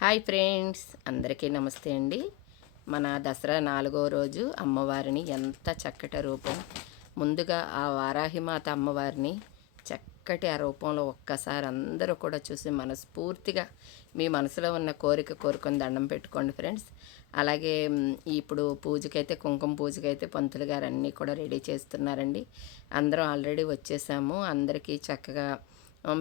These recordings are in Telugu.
హాయ్ ఫ్రెండ్స్ అందరికీ నమస్తే అండి. మన దసరా నాలుగో రోజు అమ్మవారిని ఎంత చక్కటి రూపం. ముందుగా ఆ వారాహిమాత అమ్మవారిని చక్కటి ఆ రూపంలో ఒక్కసారి అందరూ కూడా చూసి మనస్ఫూర్తిగా మీ మనసులో ఉన్న కోరిక కోరుకొని దండం పెట్టుకోండి ఫ్రెండ్స్. అలాగే ఇప్పుడు పూజకైతే కుంకుమ పూజకైతే పంతులు గారు అన్నీ కూడా రెడీ చేస్తున్నారండి. అందరం ఆల్రెడీ వచ్చేసాము. అందరికీ చక్కగా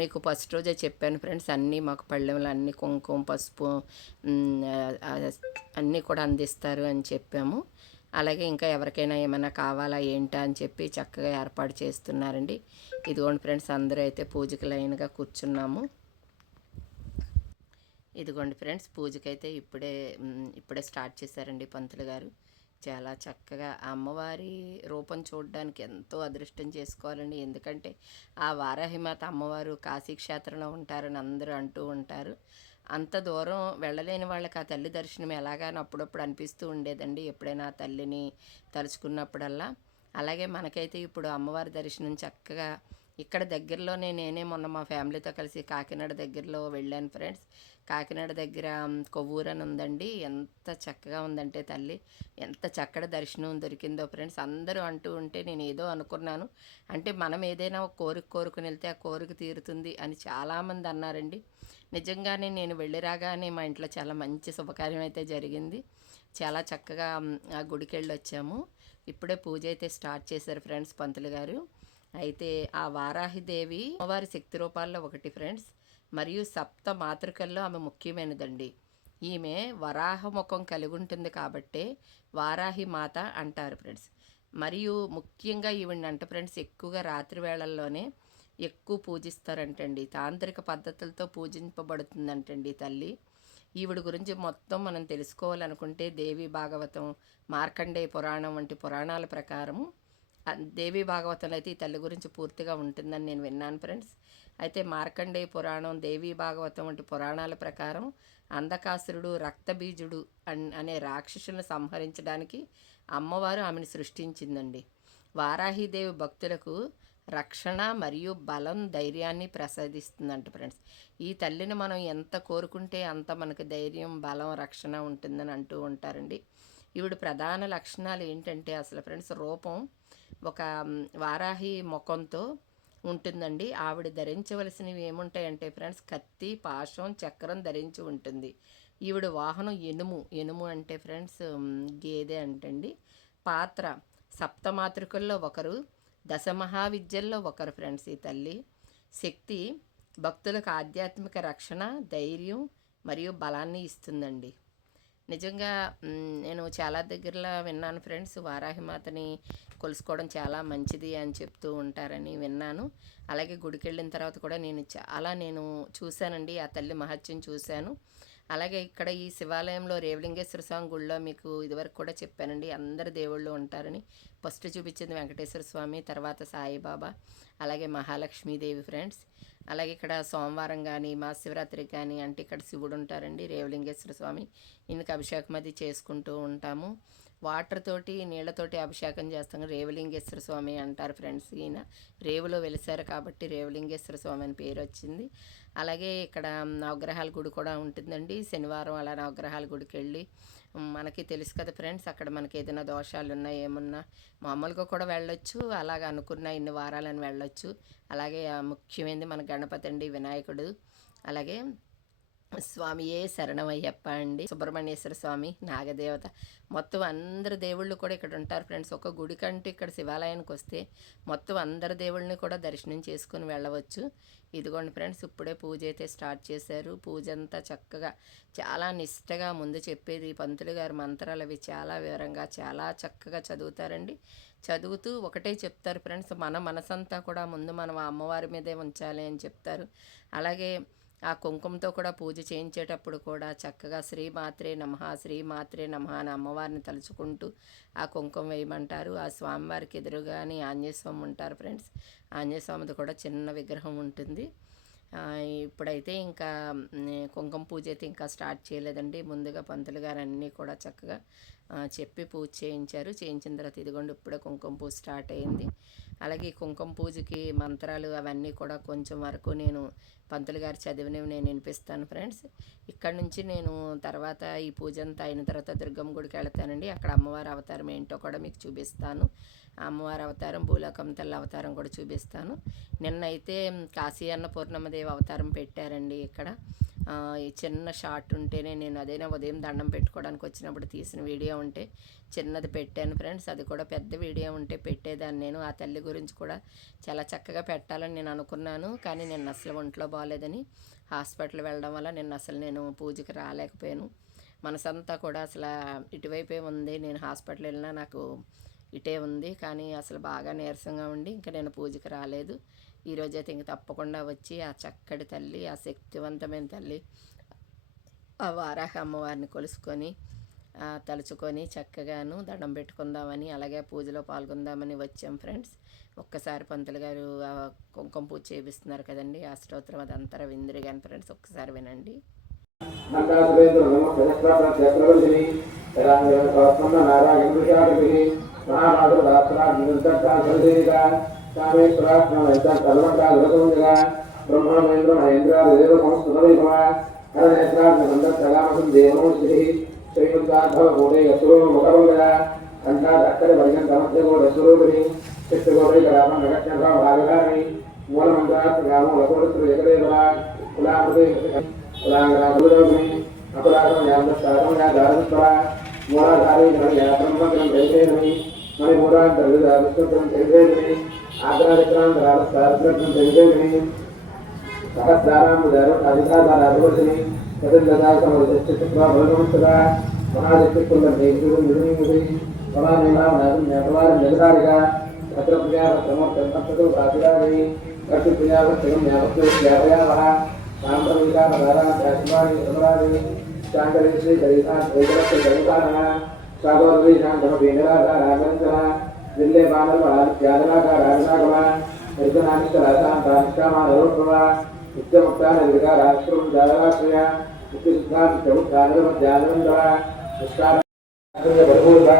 మీకు ఫస్ట్ రోజే చెప్పాను ఫ్రెండ్స్ అన్నీ మాకు పళ్ళెంలో అన్ని కుంకుమ పసుపు అన్నీ కూడా అందిస్తారు అని చెప్పాము. అలాగే ఇంకా ఎవరికైనా ఏమైనా కావాలా ఏంటా అని చెప్పి చక్కగా ఏర్పాటు చేస్తున్నారండి. ఇదిగోండి ఫ్రెండ్స్ అందరూ అయితే పూజకి లైన్గా కూర్చున్నాము. ఇదిగోండి ఫ్రెండ్స్ పూజకైతే ఇప్పుడే ఇప్పుడే స్టార్ట్ చేశారండి పంతులు గారు. చాలా చక్కగా అమ్మవారి రూపం చూడడానికి ఎంతో అదృష్టం చేసుకోవాలండి. ఎందుకంటే ఆ వారాహిమాత అమ్మవారు కాశీక్షేత్రంలో ఉంటారని అందరూ అంటూ ఉంటారు. అంత దూరం వెళ్ళలేని వాళ్ళకి ఆ తల్లి దర్శనం ఎలాగని అప్పుడప్పుడు అనిపిస్తూ ఉండేదండి. ఎప్పుడైనా ఆ తల్లిని తలుచుకున్నప్పుడల్లా. అలాగే మనకైతే ఇప్పుడు అమ్మవారి దర్శనం చక్కగా ఇక్కడ దగ్గరలోనే నేనే మొన్న మా ఫ్యామిలీతో కలిసి కాకినాడ దగ్గరలో వెళ్ళాను ఫ్రెండ్స్. కాకినాడ దగ్గర కొవ్వూరు అని ఉందండి. ఎంత చక్కగా ఉందంటే తల్లి ఎంత చక్కటి దర్శనం దొరికిందో ఫ్రెండ్స్. అందరూ అంటూ ఉంటే నేను ఏదో అనుకున్నాను. అంటే మనం ఏదైనా కోరిక కోరుకుని వెళ్తే ఆ కోరిక తీరుతుంది అని చాలామంది అన్నారండి. నిజంగానే నేను వెళ్ళి రాగానే మా ఇంట్లో చాలా మంచి శుభకార్యం అయితే జరిగింది. చాలా చక్కగా ఆ గుడికి వెళ్ళి వచ్చాము ఇప్పుడే పూజ అయితే స్టార్ట్ చేశారు ఫ్రెండ్స్ పంతులు గారు. అయితే ఆ వారాహిదేవి అమ్మవారి శక్తి రూపాల్లో ఒకటి ఫ్రెండ్స్. మరియు సప్త మాతృకల్లో ఆమె ముఖ్యమైనదండి. ఈమె వరాహ ముఖం కలిగి ఉంటుంది కాబట్టే వారాహి మాత అంటారు ఫ్రెండ్స్. మరియు ముఖ్యంగా ఈవిడ అంట ఫ్రెండ్స్ ఎక్కువగా రాత్రి వేళల్లోనే ఎక్కువ పూజిస్తారంటండి. తాంత్రిక పద్ధతులతో పూజింపబడుతుందంటండి తల్లి. ఈవిడ గురించి మొత్తం మనం తెలుసుకోవాలనుకుంటే దేవి భాగవతం మార్కండేయ పురాణం వంటి పురాణాల ప్రకారం దేవి భాగవతంలో అయితే ఈ తల్లి గురించి పూర్తిగా ఉంటుందని నేను విన్నాను ఫ్రెండ్స్. అయితే మార్కండేయ పురాణం దేవి భాగవతం వంటి పురాణాల ప్రకారం అంధకాసురుడు రక్తబీజుడు అన్ అనే రాక్షసులను సంహరించడానికి అమ్మవారు ఆమెను సృష్టించిందండి. వారాహిదేవి భక్తులకు రక్షణ మరియు బలం ధైర్యాన్ని ప్రసాదిస్తుందంట ఫ్రెండ్స్. ఈ తల్లిని మనం ఎంత కోరుకుంటే అంత మనకు ధైర్యం బలం రక్షణ ఉంటుందని అంటూ ఉంటారండి. ఈవిడ ప్రధాన లక్షణాలు ఏంటంటే అసలు ఫ్రెండ్స్ రూపం ఒక వారాహి ముఖంతో ఉంటుందండి. ఆవిడ ధరించవలసినవి ఏముంటాయంటే ఫ్రెండ్స్ కత్తి పాశం చక్రం ధరించి ఉంటుంది. ఈవిడ వాహనం ఎనుము. ఎనుము అంటే ఫ్రెండ్స్ గేదె అంటండి. పాత్ర. సప్తమాతృకల్లో ఒకరు దశమహావిద్యల్లో ఒకరు ఫ్రెండ్స్ ఈ తల్లి. శక్తి భక్తులకు ఆధ్యాత్మిక రక్షణ ధైర్యం మరియు బలాన్ని ఇస్తుందండి. నిజంగా నేను చాలా దగ్గరలో విన్నాను ఫ్రెండ్స్. వారాహిమాతని కొలుసుకోవడం చాలా మంచిది అని చెప్తూ ఉంటారని విన్నాను. అలాగే గుడికి వెళ్ళిన తర్వాత కూడా నేను చాలా నేను చూశానండి. ఆ తల్లి మహత్యం చూశాను. అలాగే ఇక్కడ ఈ శివాలయంలో రేవలింగేశ్వర స్వామి గుడిలో మీకు ఇదివరకు కూడా చెప్పానండి. అందరు దేవుళ్ళు ఉంటారని. ఫస్ట్ చూపించింది వెంకటేశ్వర స్వామి తర్వాత సాయిబాబా అలాగే మహాలక్ష్మీదేవి ఫ్రెండ్స్. అలాగే ఇక్కడ సోమవారం కానీ మహాశివరాత్రి కానీ అంటే ఇక్కడ శివుడు ఉంటారండి రేవలింగేశ్వర స్వామి. ఇందుకు అభిషేకం అది చేసుకుంటూ ఉంటాము. వాటర్ తోటి నీళ్ళతోటి అభిషేకం చేస్తాం. రేవలింగేశ్వర స్వామి అంటారు ఫ్రెండ్స్ ఈయన. రేవులో వెలిసారు కాబట్టి రేవలింగేశ్వర స్వామి అని పేరు వచ్చింది. అలాగే ఇక్కడ నవగ్రహాల గుడి కూడా ఉంటుందండి. శనివారం అలా నవగ్రహాల గుడికి వెళ్ళి మనకి తెలుసు కదా ఫ్రెండ్స్ అక్కడ మనకి ఏదైనా దోషాలు ఉన్నా ఏమున్నా మామూలుగా కూడా వెళ్ళొచ్చు. అలాగ అనుకున్న ఇన్ని వారాలని వెళ్ళొచ్చు. అలాగే ముఖ్యమైనది మన గణపతి అండి వినాయకుడు. అలాగే స్వామియే శరణమయ్యప్ప అండి. సుబ్రహ్మణ్యేశ్వర స్వామి నాగదేవత. మొత్తం అందరు దేవుళ్ళు కూడా ఇక్కడ ఉంటారు ఫ్రెండ్స్. ఒక గుడి కంటే ఇక్కడ శివాలయానికి వస్తే మొత్తం అందరు దేవుళ్ళని కూడా దర్శనం చేసుకుని వెళ్ళవచ్చు. ఇదిగోండి ఫ్రెండ్స్ ఇప్పుడే పూజ అయితే స్టార్ట్ చేశారు. పూజ అంతా చక్కగా చాలా నిష్టగా ముందు చెప్పేది పంతులు గారి మంత్రాలు అవి చాలా వివరంగా చాలా చక్కగా చదువుతారండి. చదువుతూ ఒకటే చెప్తారు ఫ్రెండ్స్ మన మనసంతా కూడా ముందు మనం అమ్మవారి మీదే ఉంచాలి అని చెప్తారు. అలాగే ఆ కుంకుమతో కూడా పూజ చేయించేటప్పుడు కూడా చక్కగా శ్రీ మాత్రే నమః శ్రీ మాత్రే నమః అని అమ్మవారిని తలుచుకుంటూ ఆ కుంకుమ వేయమంటారు. ఆ స్వామివారికి ఎదురుగాని ఆంజనేయ స్వామి ఉంటారు ఫ్రెండ్స్. ఆంజనేయ స్వామిది కూడా చిన్న విగ్రహం ఉంటుంది. ఇప్పుడైతే ఇంకా కుంకుమ పూజ అయితే ఇంకా స్టార్ట్ చేయలేదండి. ముందుగా పంతులు గారు అన్నీ కూడా చక్కగా చెప్పి పూజ చేయించారు. చేయించిన తర్వాత ఇదిగోండి ఇప్పుడే కుంకుమ పూజ స్టార్ట్ అయింది. అలాగే కుంకుమ పూజకి మంత్రాలు అవన్నీ కూడా కొంచెం వరకు నేను పంతులు గారు చదివినవి నేను వినిపిస్తాను ఫ్రెండ్స్. ఇక్కడ నుంచి నేను తర్వాత ఈ పూజ అంతా అయిన తర్వాత దుర్గమ్మ గుడికి వెళ్తానండి. అక్కడ అమ్మవారి అవతారం ఏంటో కూడా మీకు చూపిస్తాను. అమ్మవారి అవతారం భూలోకం తల్లి అవతారం కూడా చూపిస్తాను. నిన్నైతే కాశీ అన్న పూర్ణమ్మదేవి అవతారం పెట్టారండి ఇక్కడ. ఈ చిన్న షార్ట్ ఉంటేనే నేను అదైనా ఉదయం దండం పెట్టుకోవడానికి వచ్చినప్పుడు తీసిన వీడియో ఉంటే చిన్నది పెట్టాను ఫ్రెండ్స్. అది కూడా పెద్ద వీడియో ఉంటే పెట్టేదాన్ని నేను. ఆ తల్లి గురించి కూడా చాలా చక్కగా పెట్టాలని నేను అనుకున్నాను. కానీ నేను అసలు ఒంట్లో బాగాలేదని హాస్పిటల్ వెళ్ళడం వల్ల నేను అసలు నేను పూజకి రాలేకపోయాను. మనసంతా కూడా అసలు ఇటువైపే ఉంది. నేను హాస్పిటల్ వెళ్ళినా నాకు ఇటే ఉంది. కానీ అసలు బాగా నీరసంగా ఉండి ఇంకా నేను పూజకి రాలేదు. ఈరోజు అయితే ఇంక తప్పకుండా వచ్చి ఆ చక్కటి తల్లి ఆ శక్తివంతమైన తల్లి ఆ వారాహ అమ్మవారిని కొలుసుకొని తలుచుకొని చక్కగాను దండం పెట్టుకుందామని అలాగే పూజలో పాల్గొందామని వచ్చాం ఫ్రెండ్స్. ఒక్కసారి పంతులు గారు ఆ కుంకుమ పూజ చేపిస్తున్నారు కదండి ఆ స్తోత్రం అదంతా విందిరి కానీ ఫ్రెండ్స్ ఒక్కసారి వినండి. నారాయణ నమ ప్రజస్వామి తెలంగాణ నారాయణ మహారాజు రాష్ట్రాధిగా కామేశ్వరాత్మ సర్వంగా బ్రహ్మేంద్ర మహేంద్ర దేవ సంస్కృత హరనేత్రాగమసం దేవో శ్రీ శ్రీమంతార్థవ మూడే యశురో ముఖమంగా కంఠాదక్కర వర్గం సమస్య స్వరూపిణి చిత్తగోడై గ్రామ నగక్షణ భాగగాని మూలమంత్రార్థ గ్రామం లకోడశ్రీ జగదేవ కులామృతి కులాంగరాజులోని అపరాధం యాత్ర మూలాధారీ మూలాధారి బ్రహ్మగ్రం తెలిసేదని మరి మూలాంతరం తెలిసేదని ఆగ్రాధిక్రాంతరాల శాస్త్రం తెలిసేదని సహస్రారాముదారు అధికారాధిపతిని చతుర్గదాసమృతిగా భగవంతుగా మహాదిక్కుల నిలదారిగా భద్రప్రియా सागोर्वीशान्तमपीनराधारागरञ्जना दिल्ले बाणर्वणादित्यादनाकारागनागवा निर्धनानिष्टराशान्तानिष्कामानरोपवा नित्यमुक्तानिर्विकाराश्रमं जागराश्रया नित्यसिद्धानित्यमुक्तानिर्मध्यानन्दवा निष्कामभूर्वा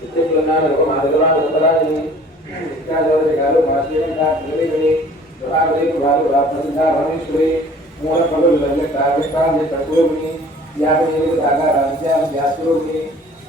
नित्यकुलनानरुपमादगवानुपरायि नित्यादोदयकालो माशीयन्तात्मदेवि भागेश्वरी मूलफलोल्लङ्गकाव्यकाव्यकटोरुणि यावदेव सागाराध्याभ्यासोरुणि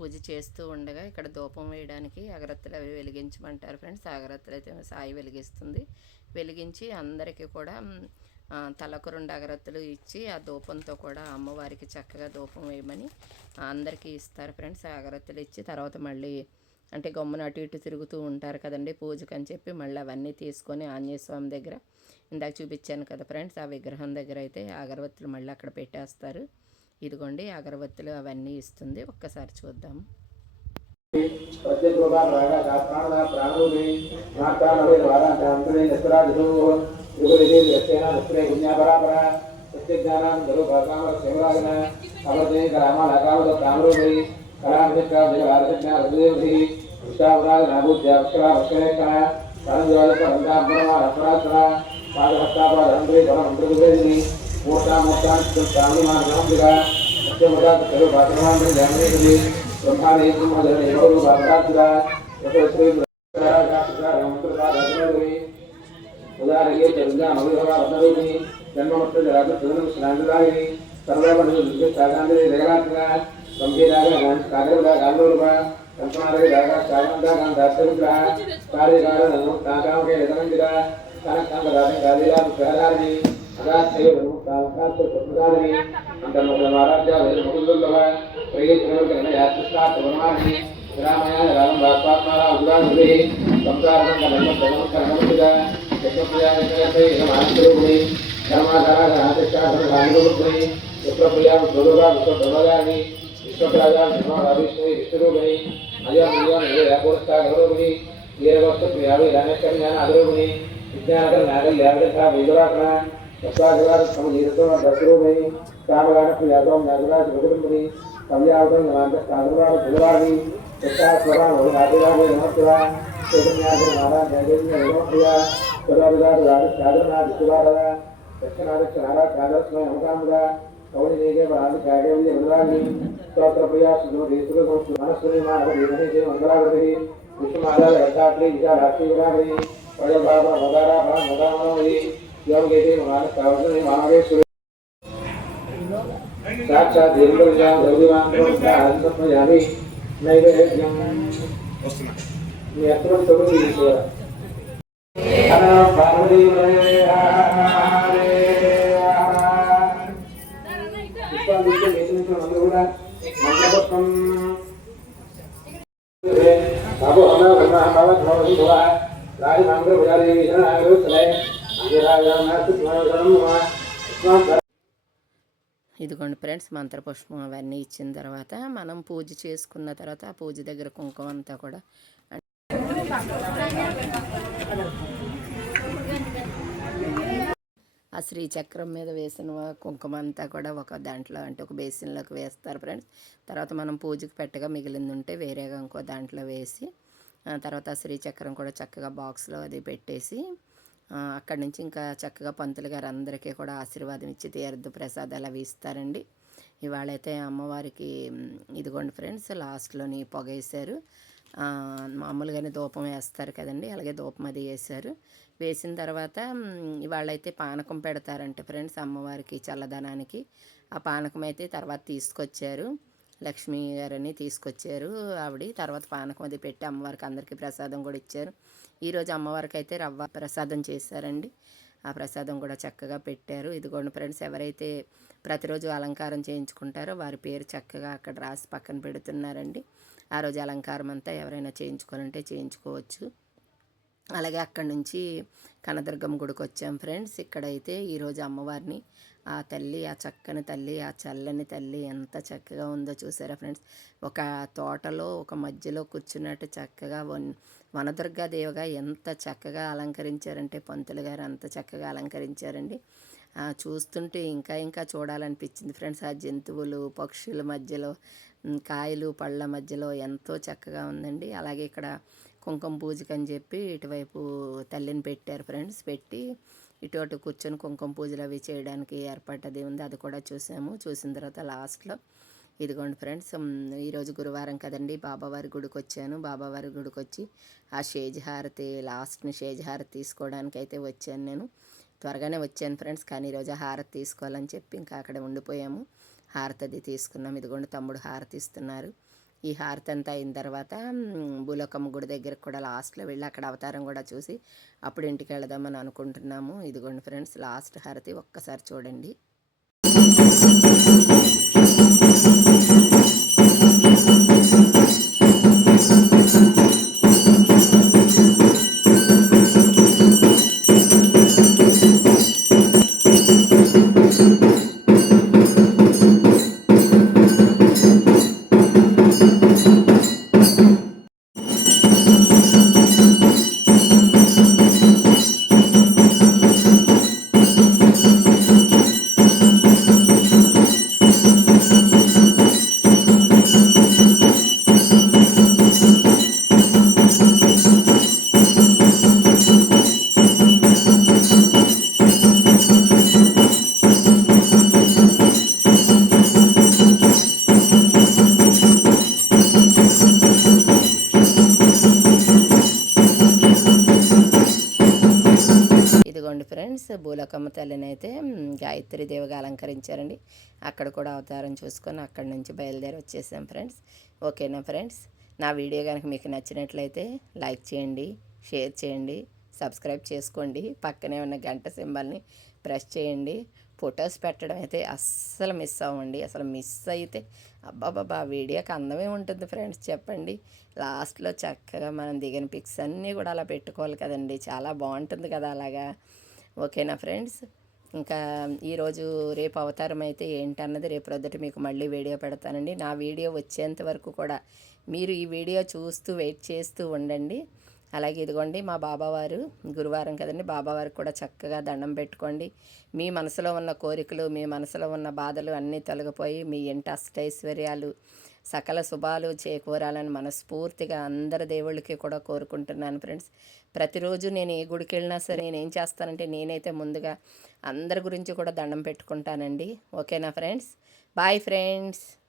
పూజ చేస్తూ ఉండగా ఇక్కడ ధూపం వేయడానికి అగరత్తులు అవి వెలిగించమంటారు ఫ్రెండ్స్. ఆ అగరత్తులు అయితే సాయి వెలిగిస్తుంది. వెలిగించి అందరికీ కూడా తలకు రెండు అగరత్తులు ఇచ్చి ఆ ధూపంతో కూడా అమ్మవారికి చక్కగా ధూపం వేయమని అందరికీ ఇస్తారు ఫ్రెండ్స్. ఆ అగరత్తులు ఇచ్చి తర్వాత మళ్ళీ అంటే గమ్మున అటు ఇటు తిరుగుతూ ఉంటారు కదండి పూజకు అని చెప్పి మళ్ళీ అవన్నీ తీసుకొని ఆంజనేయ స్వామి దగ్గర ఇందాక చూపించాను కదా ఫ్రెండ్స్ ఆ విగ్రహం దగ్గర అయితే అగరవత్తులు మళ్ళీ అక్కడ పెట్టేస్తారు. ఇదిగోండి అగరబత్తులు అవన్నీ ఇస్తుంది ఒక్కసారి చూద్దాం ప్రత్యేకృపా రాగా मोटा मोटा तो सामने मार रहा नाम दिलाया उसके बता चलो भागवान में जानने के लिए ब्रह्मा ने तुम हजर ने और भागवान दिलाया तो इससे ब्रह्मा का शिकार हम तो का हजर हुई उधर ये चंदा हमें हवा अंदर हुई जन्म मत जरा तो तुम स्नान दिलाए सर्व मन के साधन में लगा दिया संगे दागा गान सागर दा गान रुपा संसारे दागा सागर दा गान दासर दिलाया कार्य कारण हम ताका के निधन दिलाया कारण का राधे गालिया पहला नहीं ವಿಜ್ಞಾನದ ನಾಗಲ್ ಯಾವ್ದು ಸಹ ಬೇಜರಾಗ್ರಹ दशाग्राज समजीरतो दशरो में कामगान प्रियादम नागराज भगवंतरी समयावतम नमांत कामगान भगवानी तथा स्वराम हो राजराज नमस्कार चैतन्याद महाराज जयदेव नमो प्रिया सर्वविदार राज साधनाद सुवारा दक्षिणाद चनारा कादस में हमकामगा कवि नेगे बराज कागे भी अनुरागी स्तोत्र प्रिया सुनो देशुर को सुनासुरी माँ हरि देवने जे मंगलागति विष्णु माला रहता प्रिय इजा राशि विरागति पड़े बाबा मदारा भा मदारा होई స్తోత్ర ప్రియా సును రేసులు మనస్సుని మానవ దీవనే మంగళాగతి విష్ణుమాల యథాత్రి విజయ రాత్రి విరాగరి ప్రజబాబ మదారా బా మదామనోయి యోగేతే మాన కావని మానవేశ్వరి సాక్షాత్ దీర్ఘవిజయ ద్రవ్యమాన్ సమయామి నైవేద్యం వస్తున్నా మీ అత్రం తొమ్మిది ఈశ్వర హర పార్వతీ హరే హరే పుష్పాలు తీసుకొని వేసి నుంచి అందరూ కూడా మంత్రపుష్పం బాబు హమ బ్రహ్మ హమ భవతి భవ రాజ ఇదిగోండి ఫ్రెండ్స్ మంత్రపుష్పం అవన్నీ ఇచ్చిన తర్వాత మనం పూజ చేసుకున్న తర్వాత ఆ పూజ దగ్గర కుంకుమ అంతా కూడా ఆ శ్రీచక్రం మీద వేసిన కుంకుమ అంతా కూడా ఒక దాంట్లో అంటే ఒక బేసిన్లోకి వేస్తారు ఫ్రెండ్స్. తర్వాత మనం పూజకు పెట్టగా మిగిలింది ఉంటే వేరేగా ఇంకో దాంట్లో వేసి తర్వాత ఆ శ్రీచక్రం కూడా చక్కగా బాక్స్లో అది పెట్టేసి అక్కడి నుంచి ఇంకా చక్కగా పంతులు గారు అందరికీ కూడా ఆశీర్వాదం ఇచ్చి తీర్థ ప్రసాదాలు అవి ఇస్తారండి. ఇవాళైతే అమ్మవారికి ఇదిగోండి ఫ్రెండ్స్ లాస్ట్లోని పొగ వేశారు. మామూలుగానే ధూపం వేస్తారు కదండి అలాగే ధూపం అది వేశారు. వేసిన తర్వాత ఇవాళైతే పానకం పెడతారంట ఫ్రెండ్స్ అమ్మవారికి చల్లదనానికి. ఆ పానకం అయితే తర్వాత తీసుకొచ్చారు. లక్ష్మీ గారని తీసుకొచ్చారు ఆవిడ. తర్వాత పానకం అది పెట్టి అమ్మవారికి అందరికీ ప్రసాదం కూడా ఇచ్చారు. ఈరోజు అమ్మవారికి అయితే రవ్వ ప్రసాదం చేశారండి. ఆ ప్రసాదం కూడా చక్కగా పెట్టారు. ఇదిగోండి ఫ్రెండ్స్ ఎవరైతే ప్రతిరోజు అలంకారం చేయించుకుంటారో వారి పేరు చక్కగా అక్కడ రాసి పక్కన పెడుతున్నారండి. ఆ రోజు అలంకారం అంతా ఎవరైనా చేయించుకోవాలంటే చేయించుకోవచ్చు. అలాగే అక్కడి నుంచి కనదుర్గమ్మ గుడికి వచ్చాం ఫ్రెండ్స్. ఇక్కడైతే ఈరోజు అమ్మవారిని ఆ తల్లి ఆ చక్కని తల్లి ఆ చల్లని తల్లి ఎంత చక్కగా ఉందో చూసారా ఫ్రెండ్స్? ఒక తోటలో ఒక మధ్యలో కూర్చున్నట్టు చక్కగా వన్ వనదుర్గాదేవిగా ఎంత చక్కగా అలంకరించారంటే పంతులు గారు అంత చక్కగా అలంకరించారండి. చూస్తుంటే ఇంకా ఇంకా చూడాలనిపించింది ఫ్రెండ్స్. ఆ జంతువులు పక్షుల మధ్యలో కాయలు పళ్ళ మధ్యలో ఎంతో చక్కగా ఉందండి. అలాగే ఇక్కడ కుంకుమ పూజకని చెప్పి ఇటువైపు తల్లిని పెట్టారు ఫ్రెండ్స్. పెట్టి ఇటు అటు కూర్చొని కుంకుమ పూజలు అవి చేయడానికి ఏర్పాటు అది ఉంది. అది కూడా చూసాము. చూసిన తర్వాత లాస్ట్లో ఇదిగోండి ఫ్రెండ్స్ ఈరోజు గురువారం కదండి బాబావారి గుడికి వచ్చాను. బాబావారి గుడికి వచ్చి ఆ షేజ్ హారతి లాస్ట్ని షేజ్ హారతి తీసుకోవడానికి అయితే వచ్చాను నేను. త్వరగానే వచ్చాను ఫ్రెండ్స్ కానీ ఈరోజు హారతి తీసుకోవాలని చెప్పి ఇంకా అక్కడ ఉండిపోయాము. హారతి అది తీసుకున్నాం. ఇదిగోండి తమ్ముడు హారతి ఇస్తున్నారు. ఈ హారతి అంతా అయిన తర్వాత మ్, భూలోకమ్మ గుడి దగ్గరకు కూడా లాస్ట్లో వెళ్ళి అక్కడ అవతారం కూడా చూసి అప్పుడు ఇంటికి వెళదామని అనుకుంటున్నాము. ఇదిగోండి ఫ్రెండ్స్ లాస్ట్ హారతి ఒక్కసారి చూడండి. ఫ్రెండ్స్ తల్లిని అయితే గాయత్రి దేవిగా అలంకరించారండి. అక్కడ కూడా అవతారం చూసుకొని అక్కడి నుంచి బయలుదేరి వచ్చేసాం ఫ్రెండ్స్. ఓకేనా ఫ్రెండ్స్? నా వీడియో కనుక మీకు నచ్చినట్లయితే లైక్ చేయండి షేర్ చేయండి సబ్స్క్రైబ్ చేసుకోండి. పక్కనే ఉన్న గంట సింబల్ని ప్రెస్ చేయండి. ఫొటోస్ పెట్టడం అయితే అస్సలు మిస్ అవ్వండి అసలు మిస్ అయితే అబ్బాబాబా ఆ వీడియోకి అందమే ఉంటుంది ఫ్రెండ్స్ చెప్పండి. లాస్ట్లో చక్కగా మనం దిగిన పిక్స్ అన్నీ కూడా అలా పెట్టుకోవాలి కదండి. చాలా బాగుంటుంది కదా అలాగా. ఓకేనా ఫ్రెండ్స్? ఇంకా ఈరోజు రేపు అవతారం అయితే ఏంటన్నది రేపు రొద్దుట మీకు మళ్ళీ వీడియో పెడతానండి. నా వీడియో వచ్చేంత వరకు కూడా మీరు ఈ వీడియో చూస్తూ వెయిట్ చేస్తూ ఉండండి. అలాగే ఇదిగోండి మా బాబావారు గురువారం కదండి బాబావారికి కూడా చక్కగా దండం పెట్టుకోండి. మీ మనసులో ఉన్న కోరికలు మీ మనసులో ఉన్న బాధలు అన్నీ తొలగిపోయి మీ ఇంట అష్టైశ్వర్యాలు సకల శుభాలు చేకూరాలని మనస్ఫూర్తిగా అందరి దేవుళ్ళకి కూడా కోరుకుంటున్నాను ఫ్రెండ్స్. ప్రతిరోజు నేను ఏ గుడికి వెళ్ళినా సరే నేను ఏం చేస్తానంటే నేనైతే ముందుగా అందరి గురించి కూడా దండం పెట్టుకుంటానండి. ఓకేనా ఫ్రెండ్స్? Bye friends.